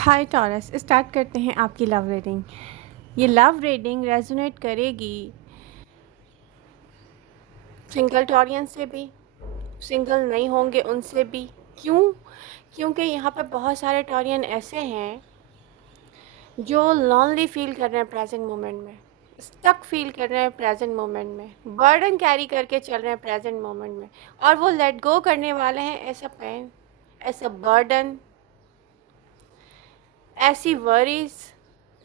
हाय taurus, start करते हैं आपकी लव रीडिंग। ये लव रीडिंग रेजोनेट करेगी सिंगल टॉरियन से भी, सिंगल नहीं होंगे उनसे भी। क्यों? क्योंकि यहाँ पर बहुत सारे टॉरियन ऐसे हैं जो लॉनली फील कर रहे हैं प्रेजेंट मोमेंट में, स्टक फील कर रहे हैं प्रेजेंट मोमेंट में, बर्डन कैरी करके चल रहे हैं प्रेजेंट मोमेंट में, और वो लेट गो करने वाले हैं ऐसा पेन, ऐसा बर्डन, ऐसी वरीज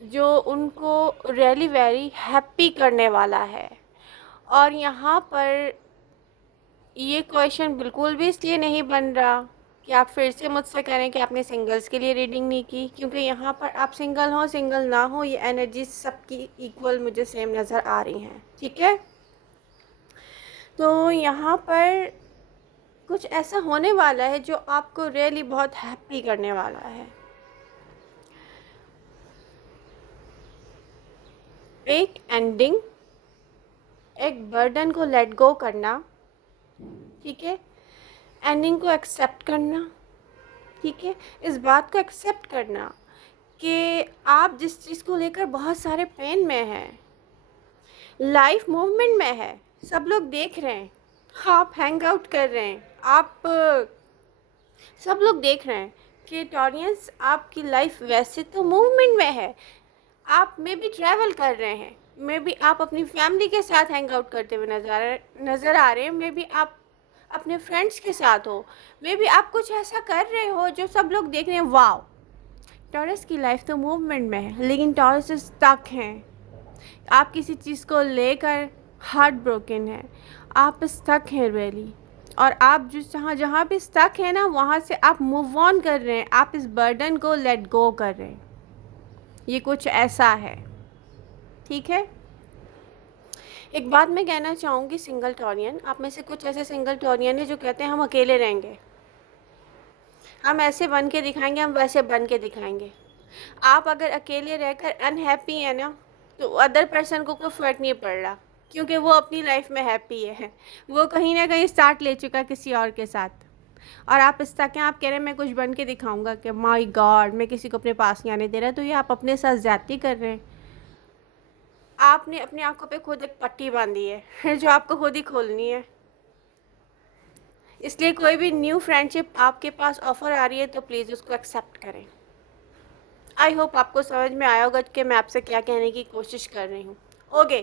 जो उनको रियली वेरी हैप्पी करने वाला है। और यहाँ पर ये क्वेश्चन बिल्कुल भी इसलिए नहीं बन रहा कि आप फिर से मुझसे करें कि आपने सिंगल्स के लिए रीडिंग नहीं की, क्योंकि यहाँ पर आप सिंगल हो सिंगल ना हो, ये एनर्जी सबकी इक्वल मुझे सेम नज़र आ रही हैं। ठीक है, तो यहाँ पर कुछ ऐसा होने वाला है जो आपको रियली बहुत हैप्पी करने वाला है। एक एंडिंग, एक बर्डन को लेट गो करना, ठीक है, एंडिंग को एक्सेप्ट करना, ठीक है, इस बात को एक्सेप्ट करना कि आप जिस चीज़ को लेकर बहुत सारे पेन में हैं, लाइफ मूवमेंट में है, सब लोग देख रहे हैं, आप हैंग आउट कर रहे हैं, आप सब लोग देख रहे हैं कि टॉरियंस आपकी लाइफ वैसे तो मूवमेंट में है, आप मे भी ट्रैवल कर रहे हैं, मे बी आप अपनी फैमिली के साथ हैंग आउट करते हुए नज़र आ रहे हैं, मे बी आप अपने फ्रेंड्स के साथ हो, मे बी आप कुछ ऐसा कर रहे हो जो सब लोग देख रहे हैं। वाओ, टॉरस की लाइफ तो मूवमेंट में है, लेकिन टॉरस स्टक हैं। आप किसी चीज़ को लेकर हार्ट ब्रोकन है, आप स्टक हैं रियली, और आप जो जहाँ जहाँ भी स्टक है ना, वहाँ से आप मूव ऑन कर रहे हैं, आप इस बर्डन को लेट गो कर रहे हैं। ये कुछ ऐसा है, ठीक है। एक बात मैं कहना चाहूँगी सिंगल टॉरियन, आप में से कुछ ऐसे सिंगल टॉरियन है जो कहते हैं हम अकेले रहेंगे, हम ऐसे बन के दिखाएंगे, हम वैसे बन के दिखाएंगे। आप अगर अकेले रहकर अनहैप्पी है ना, तो अदर पर्सन को कोई फ़र्क नहीं पड़ रहा, क्योंकि वो अपनी लाइफ में हैप्पी है, वो कहीं ना कहीं स्टार्ट ले चुका किसी और के साथ। और आप इस तक आप कह रहे हैं मैं कुछ बन के दिखाऊंगा कि माय गॉड मैं किसी को अपने पास नहीं आने दे रहा, तो ये आप अपने साथ ज़्यादती कर रहे हैं। आपने अपनी आंखों पे खुद एक पट्टी बांधी है जो आपको खुद ही खोलनी है। इसलिए कोई भी न्यू फ्रेंडशिप आपके पास ऑफ़र आ रही है तो प्लीज़ उसको एक्सेप्ट करें। आई होप आपको समझ में आया होगा कि मैं आपसे क्या कहने की कोशिश कर रही हूँ। ओके,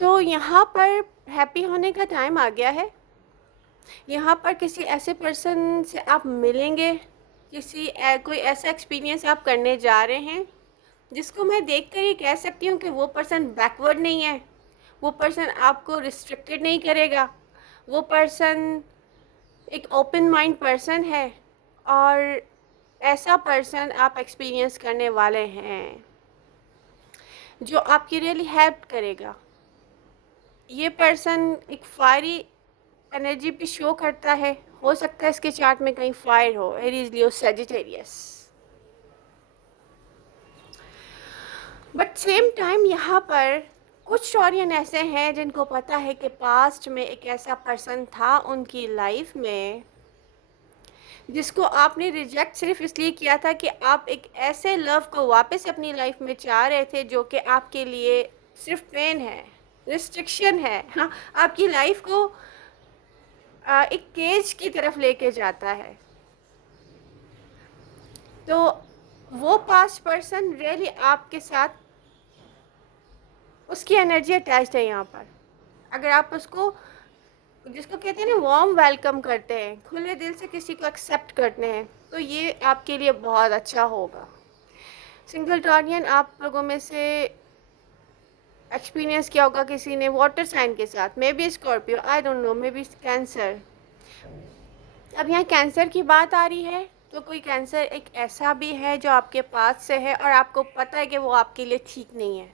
तो यहाँ पर हैप्पी होने का टाइम आ गया है। यहाँ पर किसी ऐसे पर्सन से आप मिलेंगे, कोई ऐसा एक्सपीरियंस आप करने जा रहे हैं जिसको मैं देखकर ये कह सकती हूँ कि वो पर्सन बैकवर्ड नहीं है, वो पर्सन आपको रिस्ट्रिक्टेड नहीं करेगा, वो पर्सन एक ओपन माइंड पर्सन है, और ऐसा पर्सन आप एक्सपीरियंस करने वाले हैं जो आपकी रियली हेल्प करेगा। ये पर्सन एक फायरी एनर्जी पे शो करता है, हो सकता है इसके चार्ट में कहीं फायर हो, Aries, Leo, Sagittarius. But same time यहाँ पर कुछ टॉरियन ऐसे हैं जिनको पता है कि पास्ट में एक ऐसा पर्सन था उनकी लाइफ में जिसको आपने रिजेक्ट सिर्फ इसलिए किया था कि आप एक ऐसे लव को वापस अपनी लाइफ में चाह रहे थे जो कि आपके लिए सिर्फ पेन है, रिस्ट्रिक्शन है, हाँ, आपकी लाइफ को एक केज की तरफ लेके जाता है। तो वो पास्ट पर्सन रियली आपके साथ, उसकी एनर्जी अटैच्ड है यहाँ पर। अगर आप उसको, जिसको कहते हैं ना वार्म वेलकम करते हैं, खुले दिल से किसी को एक्सेप्ट करते हैं, तो ये आपके लिए बहुत अच्छा होगा। सिंगल टॉरियन आप लोगों में से एक्सपीरियंस किया होगा किसी ने वाटर साइन के साथ, may be Scorpio, I don't know, may be cancer. अब यहाँ कैंसर की बात आ रही है, तो कोई कैंसर एक ऐसा भी है जो आपके पास से है और आपको पता है कि वो आपके लिए ठीक नहीं है।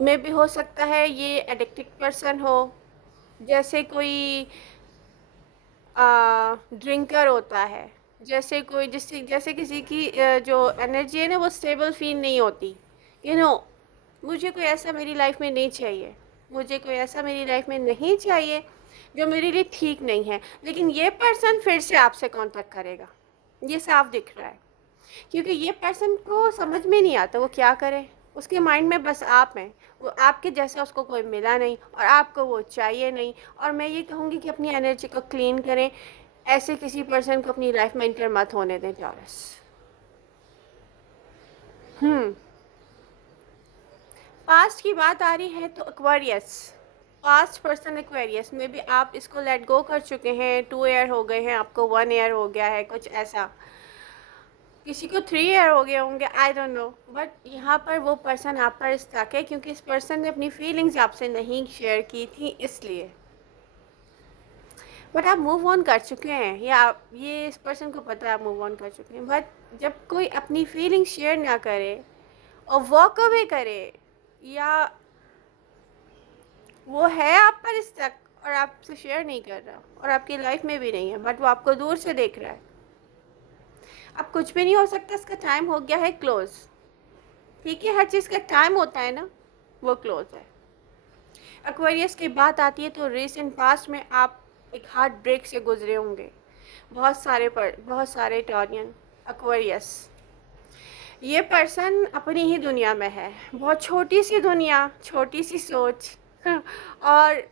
मे भी हो सकता है ये एडिक्टेड पर्सन हो, जैसे कोई ड्रिंकर होता है, जैसे कोई जैसे किसी की जो एनर्जी है ना वो स्टेबल फील नहीं होती, मुझे कोई ऐसा मेरी लाइफ में नहीं चाहिए, मुझे कोई ऐसा मेरी लाइफ में नहीं चाहिए जो मेरे लिए ठीक नहीं है, लेकिन ये पर्सन फिर से आपसे कांटेक्ट करेगा, ये साफ दिख रहा है। क्योंकि ये पर्सन को समझ में नहीं आता वो क्या करे, उसके माइंड में बस आप हैं, वो आपके जैसा उसको कोई मिला नहीं और आपको वो चाहिए नहीं। और मैं ये कहूँगी कि अपनी एनर्जी को क्लीन करें, ऐसे किसी पर्सन को अपनी लाइफ में इंटर मत होने दें टॉरस। पास्ट की बात आ रही है तो एक्वेरियस, पास्ट पर्सन एक्वेरियस में भी आप इसको लेट गो कर चुके हैं, 2 ईयर हो गए हैं, आपको 1 ईयर हो गया है, कुछ ऐसा, किसी को 3 ईयर हो गए होंगे, आई डोंट नो। बट यहाँ पर वो पर्सन आप पर स्टक है क्योंकि इस पर्सन ने अपनी फीलिंग्स आपसे नहीं शेयर की थी, इसलिए। बट आप मूव ऑन कर चुके हैं, या ये इस पर्सन को पता है आप मूव ऑन कर चुके हैं। बट जब कोई अपनी फीलिंग शेयर ना करे और वॉक अवे करे, या वो है आप पर स्टक और आपसे शेयर नहीं कर रहा और आपकी लाइफ में भी नहीं है, बट वो आपको दूर से देख रहा है, अब कुछ भी नहीं हो सकता, इसका टाइम हो गया है क्लोज। ठीक है, हर चीज़ का टाइम होता है ना, वो क्लोज है। एक्वेरियस की बात आती है तो रिसेंट पास्ट में आप एक हार्ट ब्रेक से गुजरे होंगे, बहुत सारे टॉरियन एक्वेरियस। ये पर्सन अपनी ही दुनिया में है, बहुत छोटी सी दुनिया, छोटी सी सोच और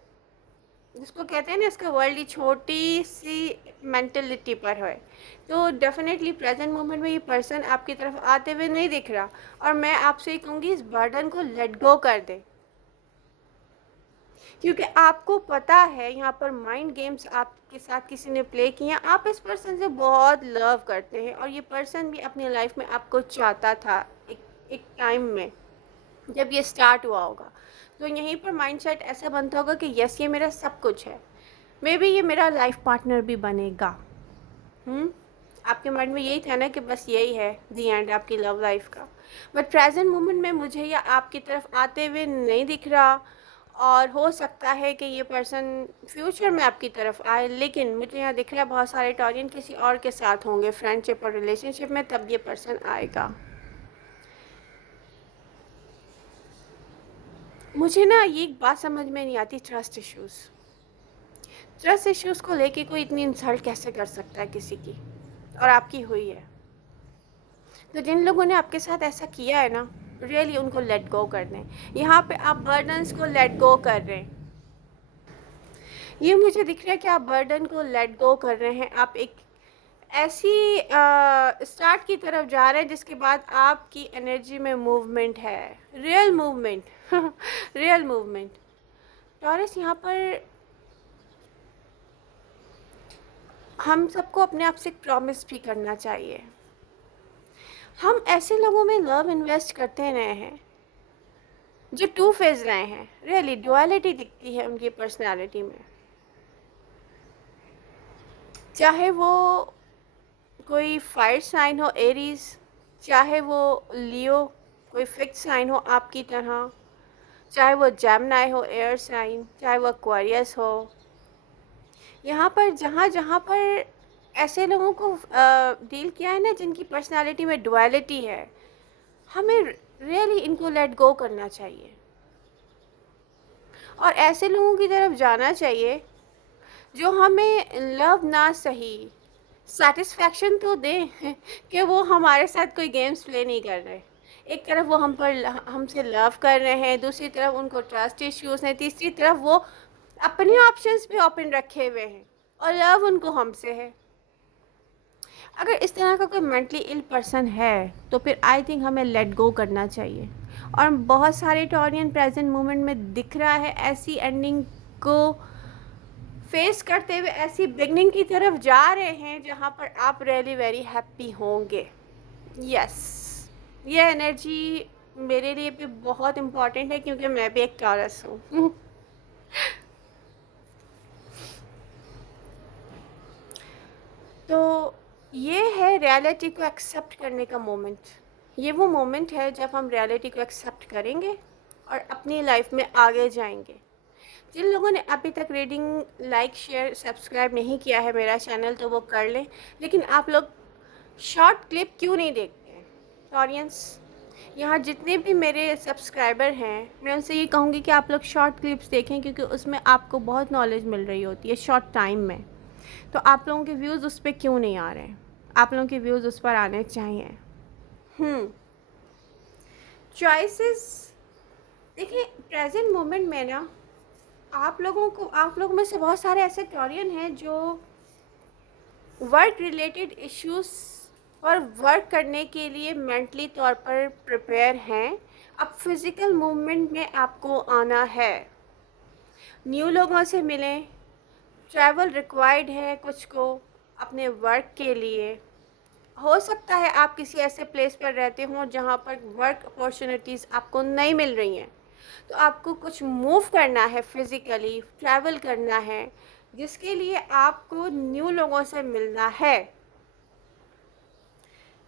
जिसको कहते हैं ना, इसका वर्ल्ड ही छोटी सी मेंटलिटी पर है। तो डेफिनेटली प्रेजेंट मोमेंट में ये पर्सन आपकी तरफ आते हुए नहीं दिख रहा, और मैं आपसे ये कहूँगी इस बर्डन को लेट गो कर दे, क्योंकि आपको पता है यहाँ पर माइंड गेम्स आपके साथ किसी ने प्ले किया। आप इस पर्सन से बहुत लव करते हैं और ये पर्सन भी अपनी लाइफ में आपको चाहता था एक टाइम में जब ये स्टार्ट हुआ होगा। तो यहीं पर माइंडसेट ऐसा बनता होगा कि यस ये मेरा सब कुछ है, मे बी ये मेरा लाइफ पार्टनर भी बनेगा। आपके माइंड में यही था ना कि बस यही है दी एंड आपकी लव लाइफ का। बट प्रेजेंट मोमेंट में मुझे या आपकी तरफ आते हुए नहीं दिख रहा, और हो सकता है कि ये पर्सन फ्यूचर में आपकी तरफ आए, लेकिन मुझे यहाँ दिख रहा है बहुत सारे टॉरियन किसी और के साथ होंगे फ्रेंडशिप और रिलेशनशिप में, तब ये पर्सन आएगा। मुझे ना ये एक बात समझ में नहीं आती, ट्रस्ट इश्यूज़ को लेके कोई इतनी इंसल्ट कैसे कर सकता है किसी की, और आपकी हुई है। तो जिन लोगों ने आपके साथ ऐसा किया है ना, रियली उनको लेट गो कर दें। यहाँ पे आप बर्डन्स को लेट गो कर रहे हैं, ये मुझे दिख रहा है कि आप बर्डन को लेट गो कर रहे हैं। आप एक ऐसी स्टार्ट की तरफ जा रहे हैं जिसके बाद आपकी एनर्जी में मूवमेंट है, real movement real movement. Taurus, यहाँ पर हम सबको अपने आप से एक प्रॉमिस भी करना चाहिए। हम ऐसे लोगों में लव इन्वेस्ट करते रहे हैं जो टू फेज रहे हैं, रियली डुअलिटी दिखती है उनकी पर्सनालिटी में, चाहे वो कोई फायर साइन हो एरीज, चाहे वो लियो कोई फिक्स साइन हो आपकी तरह, चाहे वो जेमिनी हो एयर साइन, चाहे वो एक्वेरियस हो। यहाँ पर जहाँ पर ऐसे लोगों को डील किया है ना जिनकी पर्सनालिटी में डुअलिटी है, हमें रियली इनको लेट गो करना चाहिए और ऐसे लोगों की तरफ जाना चाहिए जो हमें लव ना सही सेटिस्फैक्शन तो दें कि वो हमारे साथ कोई गेम्स प्ले नहीं कर रहे। एक तरफ वो हमसे लव कर रहे हैं, दूसरी तरफ उनको ट्रस्ट इश्यूज़ हैं, तीसरी तरफ वो अपने ऑप्शंस भी ओपन रखे हुए हैं और लव उनको हमसे है। अगर इस तरह का कोई मेंटली इल पर्सन है तो फिर आई थिंक हमें लेट गो करना चाहिए। और बहुत सारे टॉरियन प्रेजेंट मोमेंट में दिख रहा है ऐसी एंडिंग को फेस करते हुए ऐसी बिगनिंग की तरफ जा रहे हैं जहाँ पर आप रियली वेरी हैप्पी होंगे। यस, ये एनर्जी मेरे लिए भी बहुत इम्पॉर्टेंट है क्योंकि मैं भी एक टॉरस हूँ तो ये है रियलिटी को एक्सेप्ट करने का मोमेंट। ये वो मोमेंट है जब हम रियलिटी को एक्सेप्ट करेंगे और अपनी लाइफ में आगे जाएंगे। जिन लोगों ने अभी तक रीडिंग लाइक शेयर सब्सक्राइब नहीं किया है मेरा चैनल तो वो कर लें, लेकिन आप लोग शॉर्ट क्लिप क्यों नहीं देखते हैं टॉरियंस? यहाँ जितने भी मेरे सब्सक्राइबर हैं, मैं उनसे ये कहूँगी कि आप लोग शॉर्ट क्लिप्स देखें, क्योंकि उसमें आपको बहुत नॉलेज मिल रही होती है शॉर्ट टाइम में। तो आप लोगों के व्यूज़ उस पर क्यों नहीं आ रहे हैं? आप लोगों के व्यूज़ उस पर आने चाहिए। चॉइसेस, देखिए प्रेजेंट मोमेंट में ना आप लोगों में से बहुत सारे ऐसे टॉरियन हैं जो वर्क रिलेटेड इश्यूज़ और वर्क करने के लिए मेंटली तौर पर प्रिपेयर हैं। अब फिज़िकल मूवमेंट में आपको आना है, न्यू लोगों से मिलें, ट्रैवल रिक्वायर्ड है कुछ को अपने वर्क के लिए। हो सकता है आप किसी ऐसे प्लेस पर रहते हो जहाँ पर वर्क अपॉर्चुनिटीज़ आपको नहीं मिल रही हैं, तो आपको कुछ मूव करना है, फिज़िकली ट्रैवल करना है, जिसके लिए आपको न्यू लोगों से मिलना है,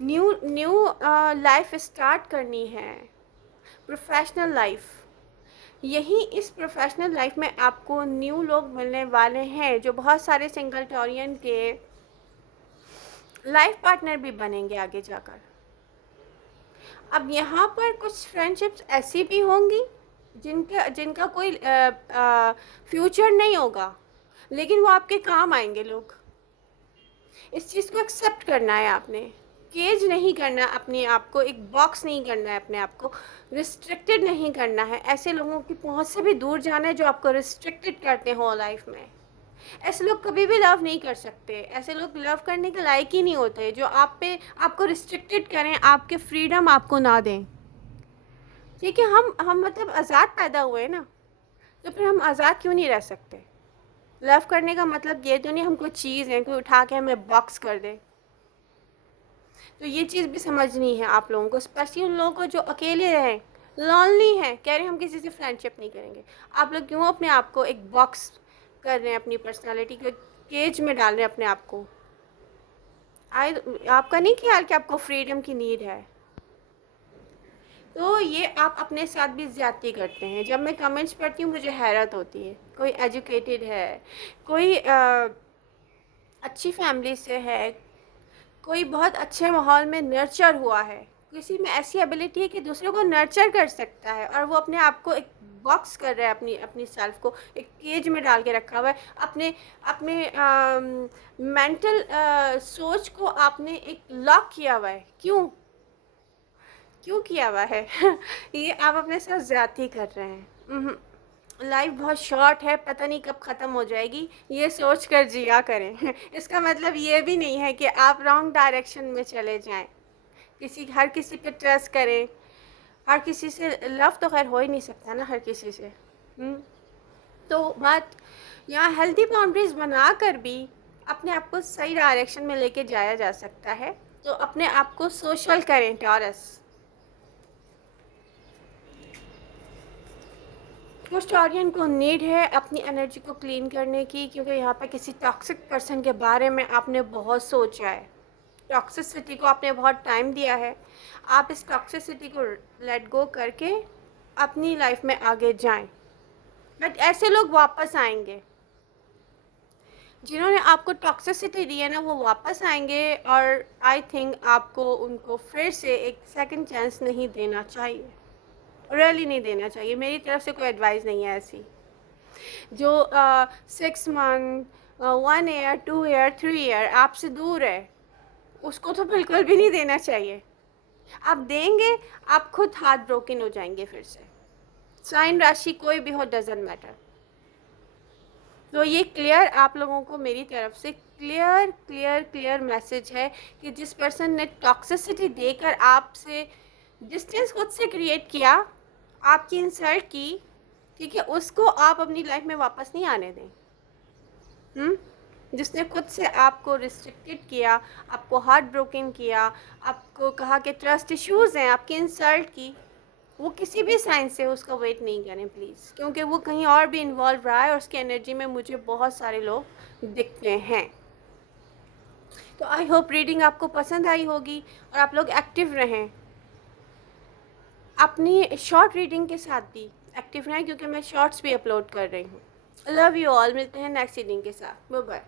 न्यू न्यू लाइफ स्टार्ट करनी है, प्रोफेशनल लाइफ। यही इस प्रोफेशनल लाइफ में आपको न्यू लोग मिलने वाले हैं जो बहुत सारे सिंगल टॉरियन के लाइफ पार्टनर भी बनेंगे आगे जाकर। अब यहाँ पर कुछ फ्रेंडशिप्स ऐसी भी होंगी जिनका कोई फ्यूचर नहीं होगा, लेकिन वो आपके काम आएंगे लोग। इस चीज़ को एक्सेप्ट करना है आपने, केज नहीं करना अपने आप को, एक बॉक्स नहीं करना है अपने आप को, रिस्ट्रिक्टेड नहीं करना है। ऐसे लोगों की पहुंच से भी दूर जाना है जो आपको रिस्ट्रिक्टेड करते हो लाइफ में। ऐसे लोग कभी भी लव नहीं कर सकते, ऐसे लोग लव करने के लायक ही नहीं होते जो आपको रिस्ट्रिक्टेड करें, आपके फ्रीडम आपको ना दें। ठीक है, हम मतलब आज़ाद पैदा हुए ना, तो फिर हम आज़ाद क्यों नहीं रह सकते? लव करने का मतलब ये तो नहीं हम कोई चीज़ है, कोई उठा के हमें बॉक्स कर दे। तो ये चीज़ भी समझनी है आप लोगों को, स्पेशली उन लोगों को जो अकेले रहें, लॉनली हैं, कह रहे हैं हम किसी से फ्रेंडशिप नहीं करेंगे। आप लोग क्यों अपने आप को एक बॉक्स कर रहे हैं, अपनी पर्सनालिटी को केज में डाल रहे हैं अपने आप को? आपका नहीं ख्याल कि आपको फ्रीडम की नीड है? तो ये आप अपने साथ भी ज़्यादती करते हैं। जब मैं कमेंट्स पढ़ती हूँ मुझे हैरत होती है। कोई एजुकेटेड है, कोई अच्छी फैमिली से है, कोई बहुत अच्छे माहौल में नर्चर हुआ है, किसी में ऐसी एबिलिटी है कि दूसरों को नर्चर कर सकता है, और वो अपने आप को एक बॉक्स कर रहा है, अपनी अपनी सेल्फ को एक केज में डाल के रखा हुआ है। अपने अपने मेंटल सोच को आपने एक लॉक किया हुआ है। क्यों किया हुआ है? ये आप अपने साथ ज़्यादती कर रहे हैं। लाइफ बहुत शॉर्ट है, पता नहीं कब ख़त्म हो जाएगी, ये सोच कर जिया करें। इसका मतलब ये भी नहीं है कि आप रॉन्ग डायरेक्शन में चले जाएं। हर किसी पे ट्रस्ट करें, हर किसी से लव तो खैर हो ही नहीं सकता ना हर किसी से। तो बात यहाँ हेल्दी बाउंड्रीज बना कर भी अपने आप को सही डायरेक्शन में लेके जाया जा सकता है। तो अपने आप को सोशल करें टॉरस। कुछ टॉरियन को नीड है अपनी एनर्जी को क्लीन करने की, क्योंकि यहाँ पर किसी टॉक्सिक पर्सन के बारे में आपने बहुत सोचा है, टॉक्सिसिटी को आपने बहुत टाइम दिया है। आप इस टॉक्सिसिटी को लेट गो करके अपनी लाइफ में आगे जाएं। बट ऐसे लोग वापस आएंगे, जिन्होंने आपको टॉक्सिसिटी दी है ना, वो वापस आएंगे। और आई थिंक आपको उनको फिर से एक सेकंड चांस नहीं देना चाहिए, रियली नहीं देना चाहिए। मेरी तरफ से कोई एडवाइस नहीं है ऐसी। जो 6 मंथ 1 ईयर 2 ईयर 3 ईयर आपसे दूर है, उसको तो बिल्कुल भी नहीं देना चाहिए। आप देंगे, आप खुद हार्ट ब्रोकन हो जाएंगे फिर से। साइन राशि कोई भी हो, डजेंट मैटर। तो ये क्लियर आप लोगों को मेरी तरफ से क्लियर मैसेज है कि जिस पर्सन ने टॉक्सिसिटी देकर आपसे डिस्टेंस खुद से क्रिएट किया, आपकी इंसल्ट की, ठीक है, उसको आप अपनी लाइफ में वापस नहीं आने दें। जिसने खुद से आपको रिस्ट्रिक्टेड किया, आपको हार्ट ब्रोकन किया, आपको कहा कि ट्रस्ट इश्यूज़ हैं, आपकी इंसल्ट की, वो किसी भी साइन से उसका वेट नहीं करें प्लीज़, क्योंकि वो कहीं और भी इन्वॉल्व रहा है और उसकी एनर्जी में मुझे बहुत सारे लोग दिखते हैं। तो आई होप रीडिंग आपको पसंद आई होगी और आप लोग एक्टिव रहें, अपनी शॉर्ट रीडिंग के साथ भी एक्टिव रहें, क्योंकि मैं शॉर्ट्स भी अपलोड कर रही हूँ। लव यू ऑल, मिलते हैं नेक्स्ट रीडिंग के साथ। Bye bye.